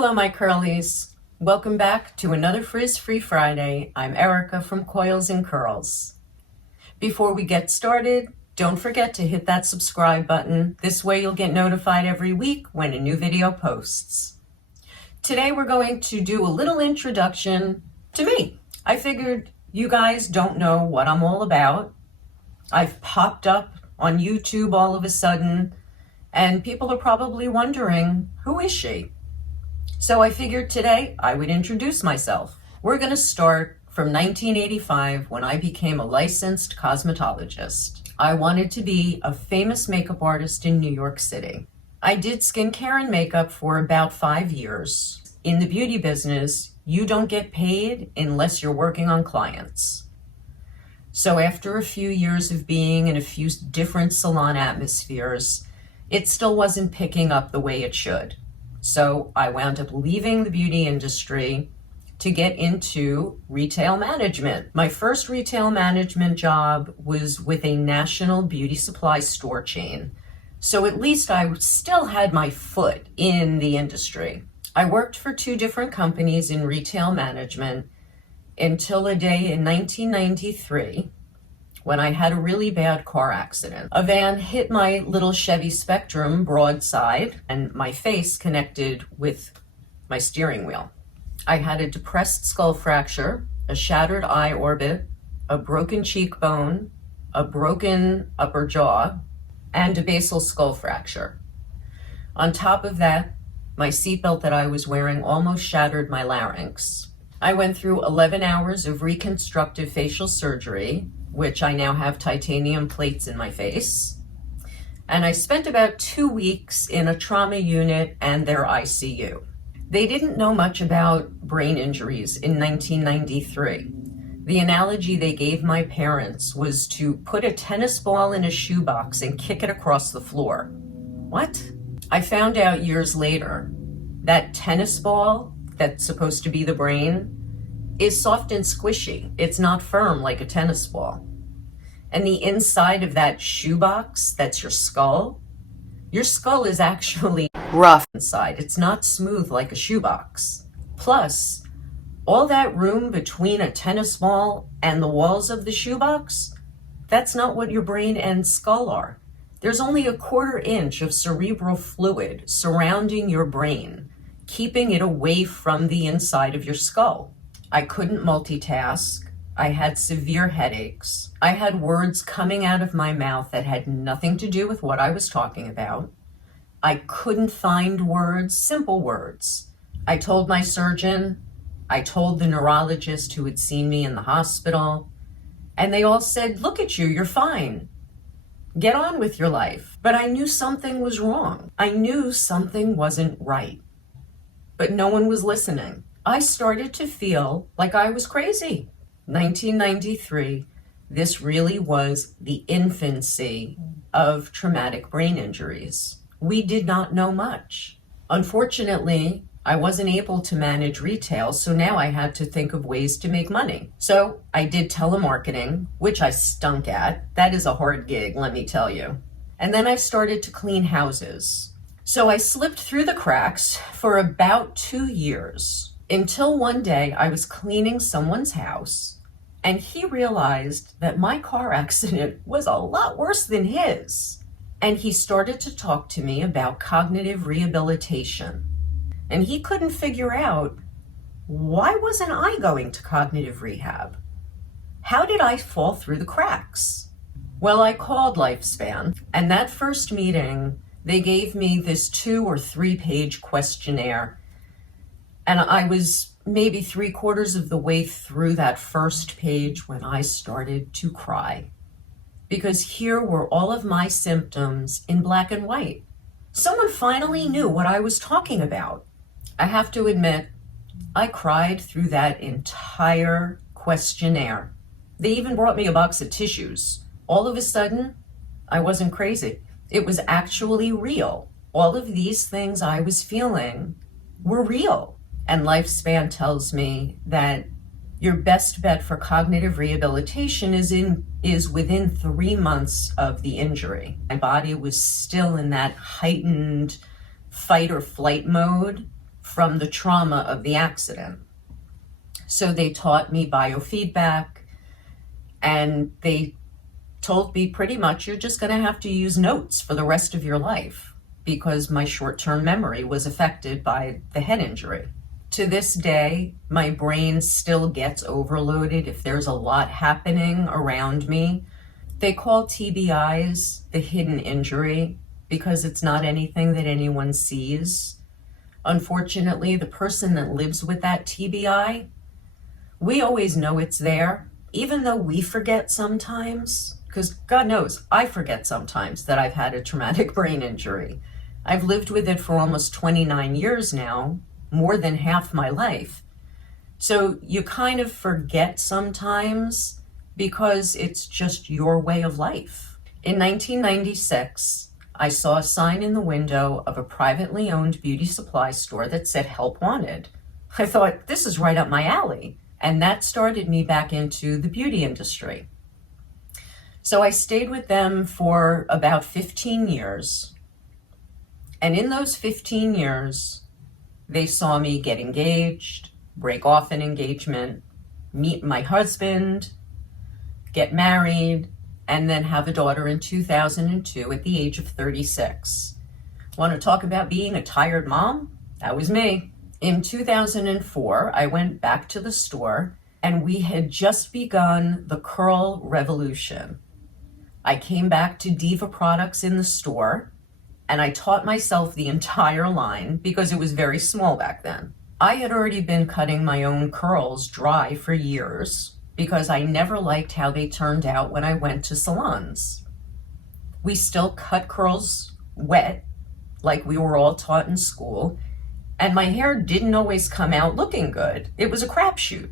Hello, my curlies. Welcome back to another Frizz-Free Friday. I'm Erica from Coils and Curls. Before we get started, don't forget to hit that subscribe button. This way you'll get notified every week when a new video posts. Today we're going to do a little introduction to me. I figured you guys don't know what I'm all about. I've popped up on YouTube all of a sudden, and people are probably wondering, who is she? So I figured today I would introduce myself. We're going to start from 1985 when I became a licensed cosmetologist. I wanted to be a famous makeup artist in New York City. I did skincare and makeup for about 5 years. In the beauty business, you don't get paid unless you're working on clients. So after a few years of being in a few different salon atmospheres, it still wasn't picking up the way it should. So I wound up leaving the beauty industry to get into retail management. My first retail management job was with a national beauty supply store chain. So at least I still had my foot in the industry. I worked for 2 different companies in retail management until a day in 1993 when I had a really bad car accident. A van hit my little Chevy Spectrum broadside and my face connected with my steering wheel. I had a depressed skull fracture, a shattered eye orbit, a broken cheekbone, a broken upper jaw, and a basal skull fracture. On top of that, my seatbelt that I was wearing almost shattered my larynx. I went through 11 hours of reconstructive facial surgery, which I now have titanium plates in my face. And I spent about 2 weeks in a trauma unit and their ICU. They didn't know much about brain injuries in 1993. The analogy they gave my parents was to put a tennis ball in a shoebox and kick it across the floor. What? I found out years later that tennis ball that's supposed to be the brain is soft and squishy. It's not firm like a tennis ball. And the inside of that shoebox, that's your skull is actually rough inside. It's not smooth like a shoebox. Plus, all that room between a tennis ball and the walls of the shoebox, that's not what your brain and skull are. There's only a 1/4 inch of cerebral fluid surrounding your brain, keeping it away from the inside of your skull. I couldn't multitask. I had severe headaches. I had words coming out of my mouth that had nothing to do with what I was talking about. I couldn't find words, simple words. I told my surgeon, I told the neurologist who had seen me in the hospital, and they all said, "Look at you, you're fine. Get on with your life." But I knew something was wrong. I knew something wasn't right. But no one was listening. I started to feel like I was crazy. 1993, this really was the infancy of traumatic brain injuries. We did not know much. Unfortunately, I wasn't able to manage retail, so now I had to think of ways to make money. So I did telemarketing, which I stunk at. That is a hard gig, let me tell you. And then I started to clean houses. So I slipped through the cracks for about 2 years, until one day I was cleaning someone's house and he realized that my car accident was a lot worse than his. And he started to talk to me about cognitive rehabilitation. And he couldn't figure out, why wasn't I going to cognitive rehab? How did I fall through the cracks? Well, I called Lifespan, and that first meeting, they gave me this 2 or 3 page questionnaire. And I was maybe 3/4 of the way through that first page when I started to cry. Because here were all of my symptoms in black and white. Someone finally knew what I was talking about. I have to admit, I cried through that entire questionnaire. They even brought me a box of tissues. All of a sudden, I wasn't crazy. It was actually real. All of these things I was feeling were real. And Lifespan tells me that your best bet for cognitive rehabilitation is within 3 months of the injury. My body was still in that heightened fight or flight mode from the trauma of the accident. So they taught me biofeedback, and they told me pretty much you're just going to have to use notes for the rest of your life, because my short-term memory was affected by the head injury. To this day, my brain still gets overloaded if there's a lot happening around me. They call TBIs the hidden injury because it's not anything that anyone sees. Unfortunately, the person that lives with that TBI, we always know it's there, even though we forget sometimes, because God knows I forget sometimes that I've had a traumatic brain injury. I've lived with it for almost 29 years now, more than half my life. So you kind of forget sometimes because it's just your way of life. In 1996, I saw a sign in the window of a privately owned beauty supply store that said "Help Wanted." I thought, this is right up my alley. And that started me back into the beauty industry. So I stayed with them for about 15 years. And in those 15 years, they saw me get engaged, break off an engagement, meet my husband, get married, and then have a daughter in 2002 at the age of 36. Want to talk about being a tired mom? That was me. In 2004, I went back to the store, and we had just begun the curl revolution. I came back to Diva products in the store, and I taught myself the entire line because it was very small back then. I had already been cutting my own curls dry for years because I never liked how they turned out when I went to salons. We still cut curls wet, like we were all taught in school, and my hair didn't always come out looking good. It was a crapshoot.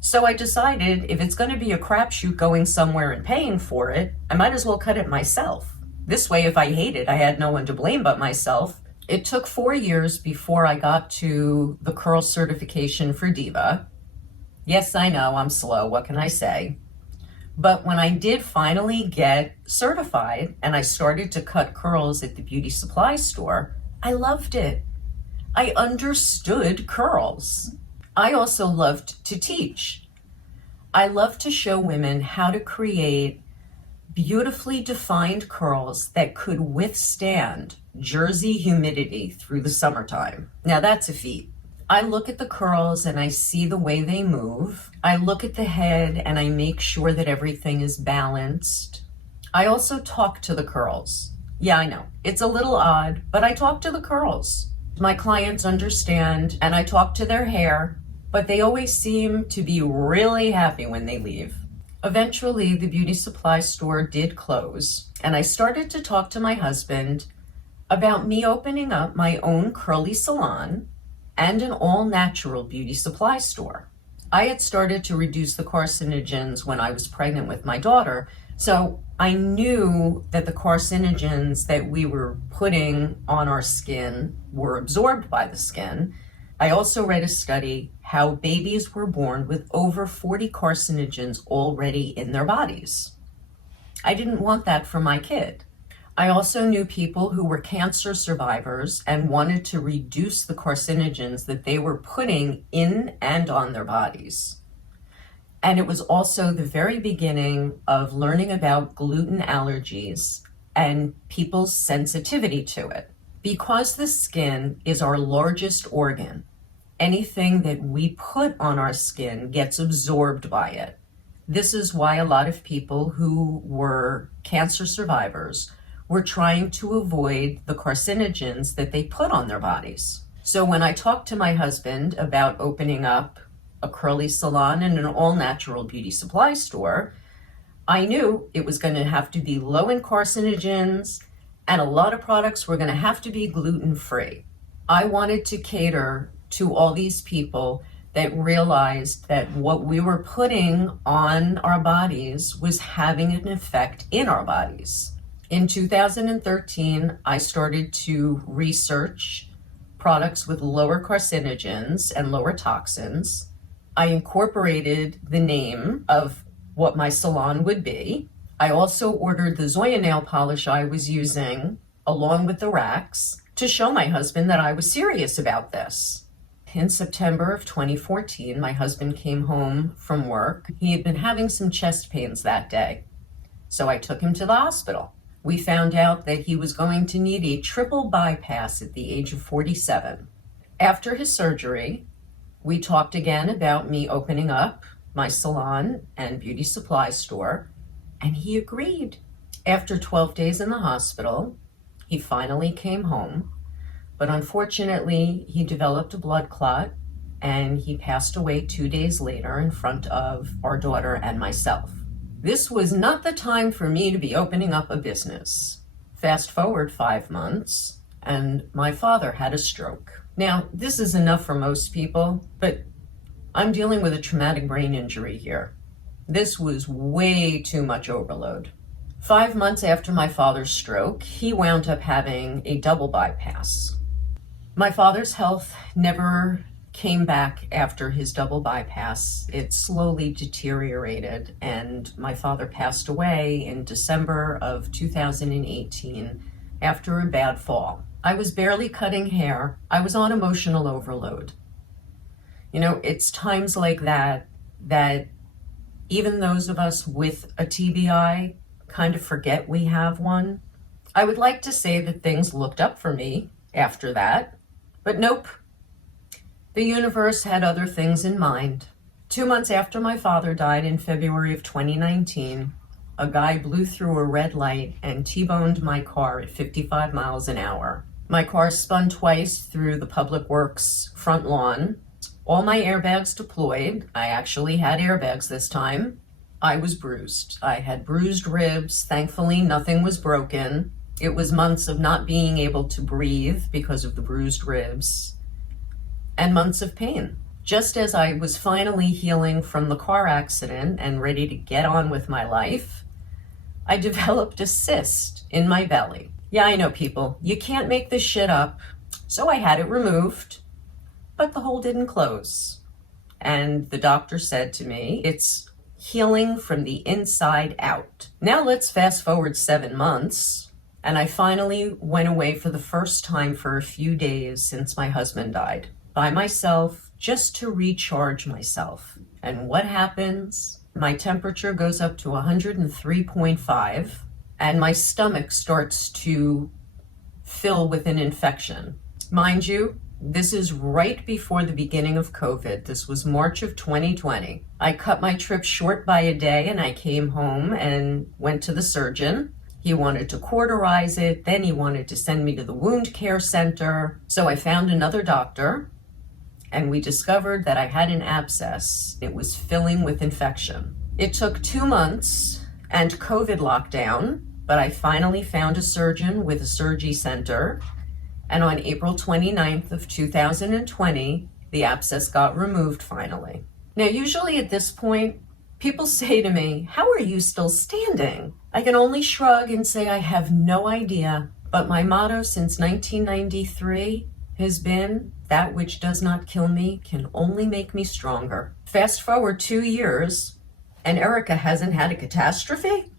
So I decided if it's going to be a crapshoot going somewhere and paying for it, I might as well cut it myself. This way, if I hate it, I had no one to blame but myself. It took 4 years before I got to the curl certification for Diva. Yes, I know, I'm slow, what can I say? But when I did finally get certified and I started to cut curls at the beauty supply store, I loved it. I understood curls. I also loved to teach. I love to show women how to create beautifully defined curls that could withstand Jersey humidity through the summertime. Now that's a feat. I look at the curls and I see the way they move. I look at the head and I make sure that everything is balanced. I also talk to the curls. Yeah, I know, it's a little odd, but I talk to the curls. My clients understand, and I talk to their hair, but they always seem to be really happy when they leave. Eventually, the beauty supply store did close, and I started to talk to my husband about me opening up my own curly salon and an all-natural beauty supply store. I had started to reduce the carcinogens when I was pregnant with my daughter, so I knew that the carcinogens that we were putting on our skin were absorbed by the skin. I also read a study how babies were born with over 40 carcinogens already in their bodies. I didn't want that for my kid. I also knew people who were cancer survivors and wanted to reduce the carcinogens that they were putting in and on their bodies. And it was also the very beginning of learning about gluten allergies and people's sensitivity to it. Because the skin is our largest organ, anything that we put on our skin gets absorbed by it. This is why a lot of people who were cancer survivors were trying to avoid the carcinogens that they put on their bodies. So when I talked to my husband about opening up a curly salon and an all-natural beauty supply store, I knew it was going to have to be low in carcinogens, and a lot of products were going to have to be gluten-free. I wanted to cater to all these people that realized that what we were putting on our bodies was having an effect in our bodies. In 2013, I started to research products with lower carcinogens and lower toxins. I incorporated the name of what my salon would be. I also ordered the Zoya nail polish I was using, along with the racks, to show my husband that I was serious about this. In September of 2014, my husband came home from work. He had been having some chest pains that day, so I took him to the hospital. We found out that he was going to need a triple bypass at the age of 47. After his surgery, we talked again about me opening up my salon and beauty supply store, and he agreed. After 12 days in the hospital, he finally came home, but unfortunately, he developed a blood clot, and he passed away 2 days later in front of our daughter and myself. This was not the time for me to be opening up a business. Fast forward 5 months, and my father had a stroke. Now, this is enough for most people, but I'm dealing with a traumatic brain injury here. This was way too much overload. 5 months after my father's stroke, he wound up having a double bypass. My father's health never came back after his double bypass. It slowly deteriorated, and my father passed away in December of 2018 after a bad fall. I was barely cutting hair. I was on emotional overload. You know, it's times like that even those of us with a TBI kind of forget we have one. I would like to say that things looked up for me after that, but nope. The universe had other things in mind. 2 months after my father died in February of 2019, a guy blew through a red light and T-boned my car at 55 miles an hour. My car spun twice through the Public Works front lawn. All my airbags deployed. I actually had airbags this time. I was bruised. I had bruised ribs. Thankfully, nothing was broken. It was months of not being able to breathe because of the bruised ribs, and months of pain. Just as I was finally healing from the car accident and ready to get on with my life, I developed a cyst in my belly. Yeah, I know, people. You can't make this shit up. So I had it removed, but the hole didn't close. And the doctor said to me, it's healing from the inside out. Now let's fast forward 7 months, and I finally went away for the first time for a few days since my husband died, by myself, just to recharge myself. And what happens? My temperature goes up to 103.5, and my stomach starts to fill with an infection. Mind you, this is right before the beginning of COVID. This was March of 2020. I cut my trip short by a day, and I came home and went to the surgeon. He wanted to cauterize it, then he wanted to send me to the wound care center. So I found another doctor, and we discovered that I had an abscess. It was filling with infection. It took 2 months and COVID lockdown, but I finally found a surgeon with a surgery center, and on April 29th of 2020, the abscess got removed finally. Now, usually at this point, people say to me, how are you still standing? I can only shrug and say I have no idea, but my motto since 1993 has been, that which does not kill me can only make me stronger. Fast forward 2 years, and Erica hasn't had a catastrophe?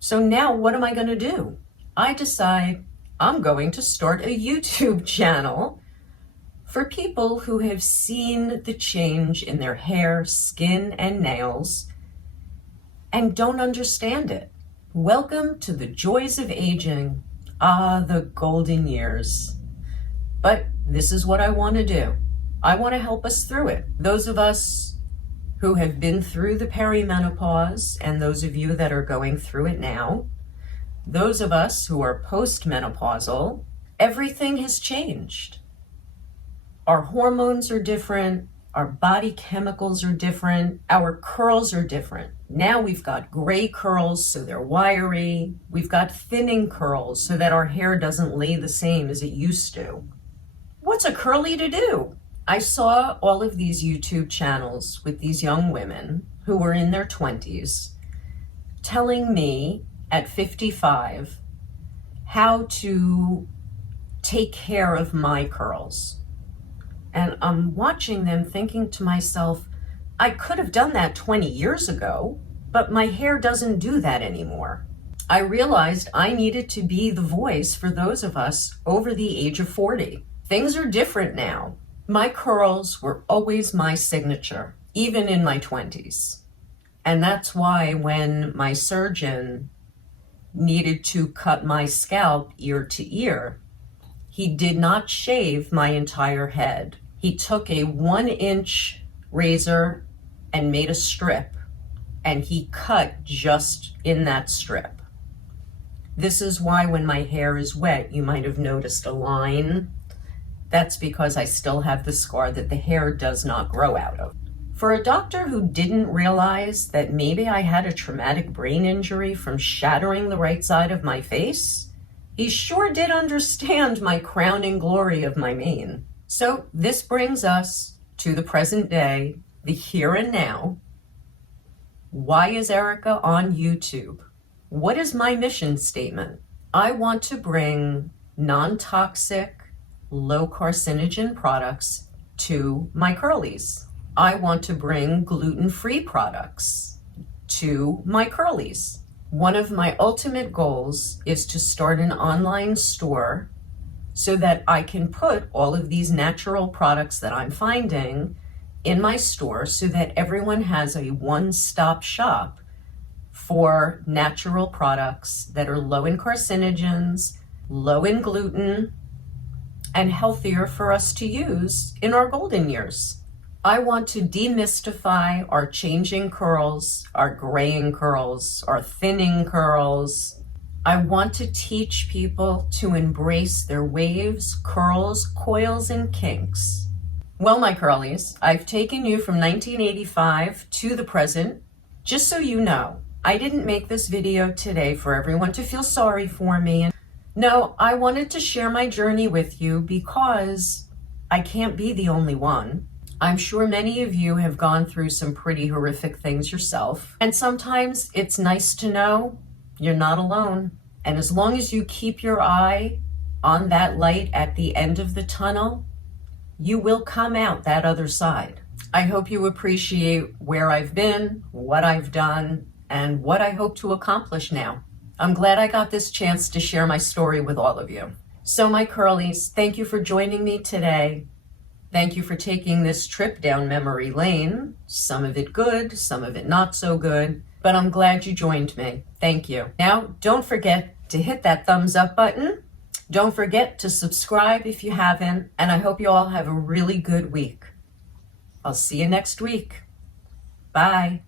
So now what am I going to do? I decide I'm going to start a YouTube channel for people who have seen the change in their hair, skin, and nails and don't understand it. Welcome to the joys of aging. Ah, the golden years. But this is what I want to do. I want to help us through it. Those of us who have been through the perimenopause, and those of you that are going through it now, those of us who are postmenopausal, everything has changed. Our hormones are different, our body chemicals are different, our curls are different. Now we've got gray curls, so they're wiry. We've got thinning curls so that our hair doesn't lay the same as it used to. What's a curly to do? I saw all of these YouTube channels with these young women who were in their 20s telling me at 55 how to take care of my curls. And I'm watching them thinking to myself, I could have done that 20 years ago, but my hair doesn't do that anymore. I realized I needed to be the voice for those of us over the age of 40. Things are different now. My curls were always my signature, even in my 20s. And that's why when my surgeon needed to cut my scalp ear to ear, he did not shave my entire head. He took a 1-inch razor and made a strip, and he cut just in that strip. This is why when my hair is wet, you might have noticed a line. That's because I still have the scar that the hair does not grow out of. For a doctor who didn't realize that maybe I had a traumatic brain injury from shattering the right side of my face, he sure did understand my crowning glory of my mane. So this brings us to the present day, the here and now. Why is Erica on YouTube? What is my mission statement? I want to bring non-toxic, low carcinogen products to my curlies. I want to bring gluten-free products to my curlies. One of my ultimate goals is to start an online store so that I can put all of these natural products that I'm finding in my store so that everyone has a one-stop shop for natural products that are low in carcinogens, low in gluten, and healthier for us to use in our golden years. I want to demystify our changing curls, our graying curls, our thinning curls. I want to teach people to embrace their waves, curls, coils, and kinks. Well, my curlies, I've taken you from 1985 to the present. Just so you know, I didn't make this video today for everyone to feel sorry for me. No, I wanted to share my journey with you because I can't be the only one. I'm sure many of you have gone through some pretty horrific things yourself. And sometimes it's nice to know you're not alone. And as long as you keep your eye on that light at the end of the tunnel, you will come out that other side. I hope you appreciate where I've been, what I've done, and what I hope to accomplish now. I'm glad I got this chance to share my story with all of you. So my curlies, thank you for joining me today. Thank you for taking this trip down memory lane. Some of it good, some of it not so good, but I'm glad you joined me. Thank you. Now, don't forget to hit that thumbs up button. Don't forget to subscribe if you haven't, and I hope you all have a really good week. I'll see you next week. Bye.